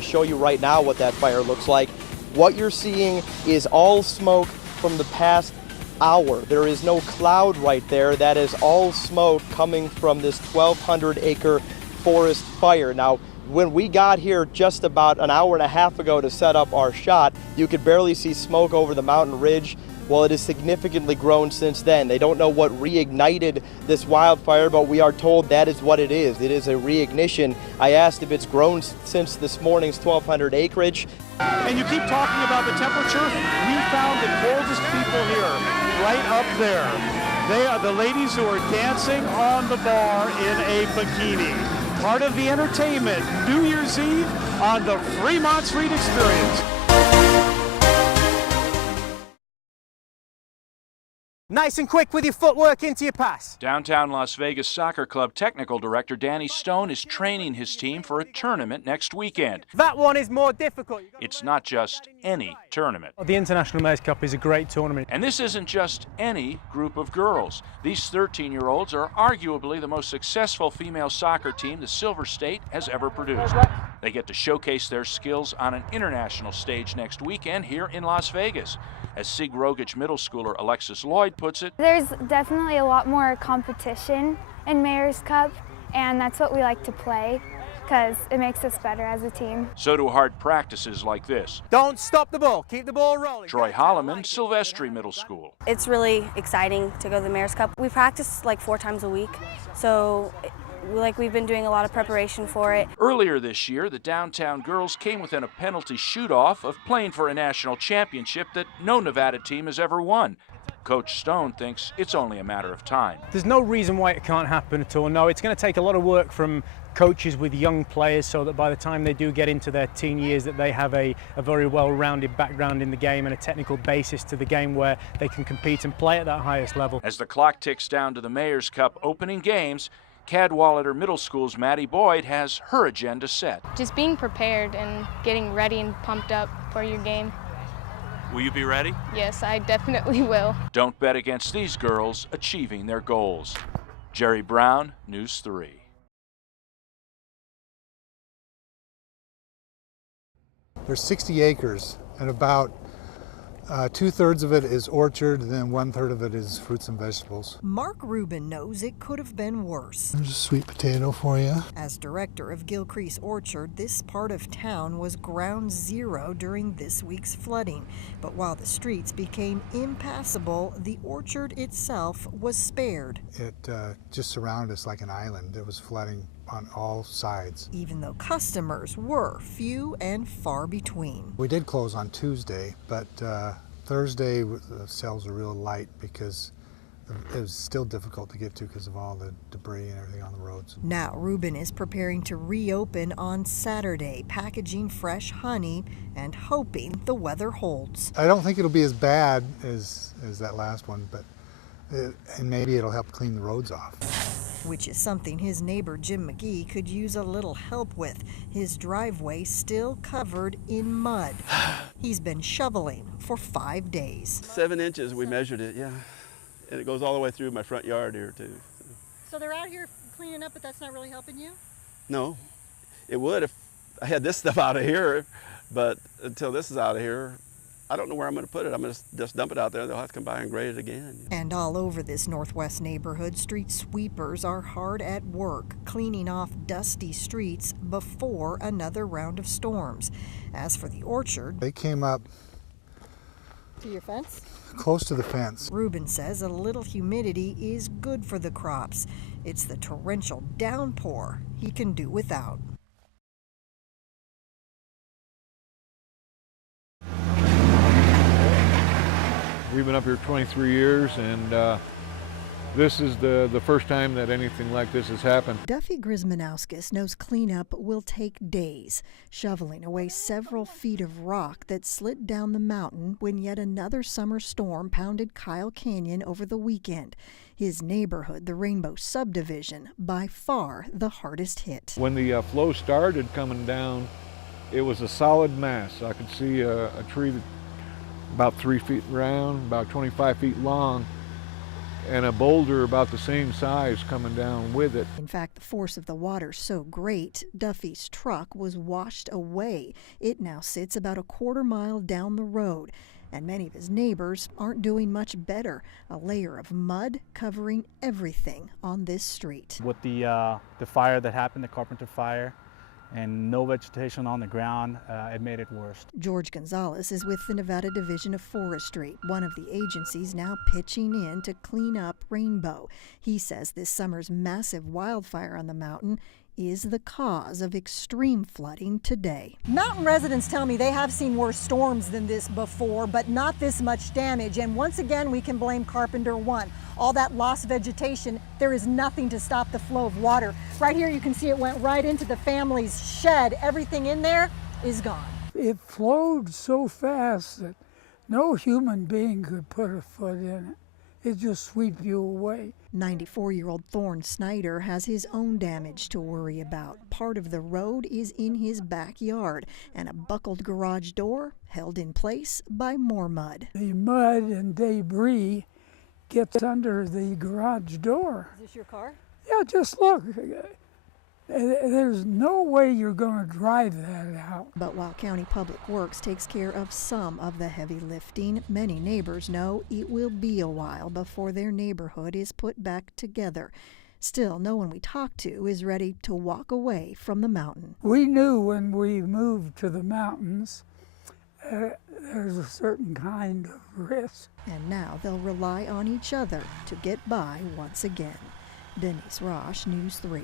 to show you right now what that fire looks like. What you're seeing is all smoke from the past hour. There is no cloud right there. That is all smoke coming from this 1,200-acre forest fire. Now, when we got here just about an hour and a half ago to set up our shot, you could barely see smoke over the mountain ridge. Well, it has significantly grown since then. They don't know what reignited this wildfire, but we are told that is what it is. It is a reignition. I asked if it's grown since this morning's 1,200 acreage. And you keep talking about the temperature. We found the coldest people here, right up there. They are the ladies who are dancing on the bar in a bikini. Part of the entertainment, New Year's Eve on the Fremont Street Experience. Nice and quick with your footwork into your pass. Downtown Las Vegas Soccer Club Technical Director Danny Stone is training his team for a tournament next weekend. That one is more difficult. It's not just any tournament. The International Mayor's Cup is a great tournament. And this isn't just any group of girls. These 13-year-olds are arguably the most successful female soccer team the Silver State has ever produced. They get to showcase their skills on an international stage next weekend here in Las Vegas. As Sig Rogich middle schooler Alexis Lloyd puts it, there's definitely a lot more competition in Mayor's Cup, and that's what we like to play because it makes us better as a team. So do hard practices like this. Don't stop the ball, keep the ball rolling. Troy Holloman, Silvestri Middle School. It's really exciting to go to the Mayor's Cup. We practice like 4 times a week, so we've been doing a lot of preparation for it. Earlier this year, the downtown girls came within a penalty shoot-off of playing for a national championship that no Nevada team has ever won. Coach Stone thinks it's only a matter of time. There's no reason why it can't happen at all. No, it's going to take a lot of work from coaches with young players so that by the time they do get into their teen years that they have a very well-rounded background in the game and a technical basis to the game where they can compete and play at that highest level. As the clock ticks down to the Mayor's Cup opening games, Cadwallader Middle School's Maddie Boyd has her agenda set. Just being prepared and getting ready and pumped up for your game. Will you be ready? Yes, I definitely will. Don't bet against these girls achieving their goals. Jerry Brown, News 3. There's 60 acres and about 2/3 of it is orchard, and then 1/3 of it is fruits and vegetables. Mark Rubin knows it could have been worse. There's a sweet potato for you. As director of Gilcrease Orchard, this part of town was ground zero during this week's flooding. But while the streets became impassable, the orchard itself was spared. It just surrounded us like an island. It was flooding on all sides. Even though customers were few and far between. We did close on Tuesday, but Thursday the sales were real light because it was still difficult to get to because of all the debris and everything on the roads. Now Rubin is preparing to reopen on Saturday, packaging fresh honey and hoping the weather holds. I don't think it'll be as bad as that last one, but and maybe it'll help clean the roads off. Which is something his neighbor Jim McGee could use a little help with. His driveway still covered in mud. He's been shoveling for 5 days. 7 inches, we measured it, yeah. And it goes all the way through my front yard here, too. So they're out here cleaning up, but that's not really helping you? No, it would if I had this stuff out of here, but until this is out of here, I don't know where I'm going to put it. I'm going to just dump it out there. They'll have to come by and grade it again. And all over this Northwest neighborhood, street sweepers are hard at work, cleaning off dusty streets before another round of storms. As for the orchard, they came up to your fence? Close to the fence. Rubin says a little humidity is good for the crops. It's the torrential downpour he can do without. We've been up here 23 years, and this is the first time that anything like this has happened. Duffy Grismanowskis knows cleanup will take days, shoveling away several feet of rock that slid down the mountain when yet another summer storm pounded Kyle Canyon over the weekend. His neighborhood, the Rainbow Subdivision, by far the hardest hit. When the flow started coming down, it was a solid mass. I could see a tree that about 3 feet round, about 25 feet long, and a boulder about the same size coming down with it. In fact, the force of the water so great, Duffy's truck was washed away. It now sits about a quarter-mile down the road, and many of his neighbors aren't doing much better. A layer of mud covering everything on this street. With the fire that happened, the Carpenter fire, and no vegetation on the ground, it made it worse. George Gonzalez is with the Nevada Division of Forestry, one of the agencies now pitching in to clean up Rainbow. He says this summer's massive wildfire on the mountain is the cause of extreme flooding today. Mountain residents tell me they have seen worse storms than this before, but not this much damage. And once again, we can blame Carpenter 1. All that lost vegetation, there is nothing to stop the flow of water. Right here, you can see it went right into the family's shed. Everything in there is gone. It flowed so fast that no human being could put a foot in it. It just sweeps you away. 94-year-old Thorne Snyder has his own damage to worry about. Part of the road is in his backyard, and a buckled garage door held in place by more mud. The mud and debris gets under the garage door. Is this your car? Yeah, just look. There's no way you're going to drive that out. But while County Public Works takes care of some of the heavy lifting, many neighbors know it will be a while before their neighborhood is put back together. Still, no one we talk to is ready to walk away from the mountain. We knew when we moved to the mountains, there's a certain kind of risk. And now they'll rely on each other to get by once again. Denise Roche, News 3.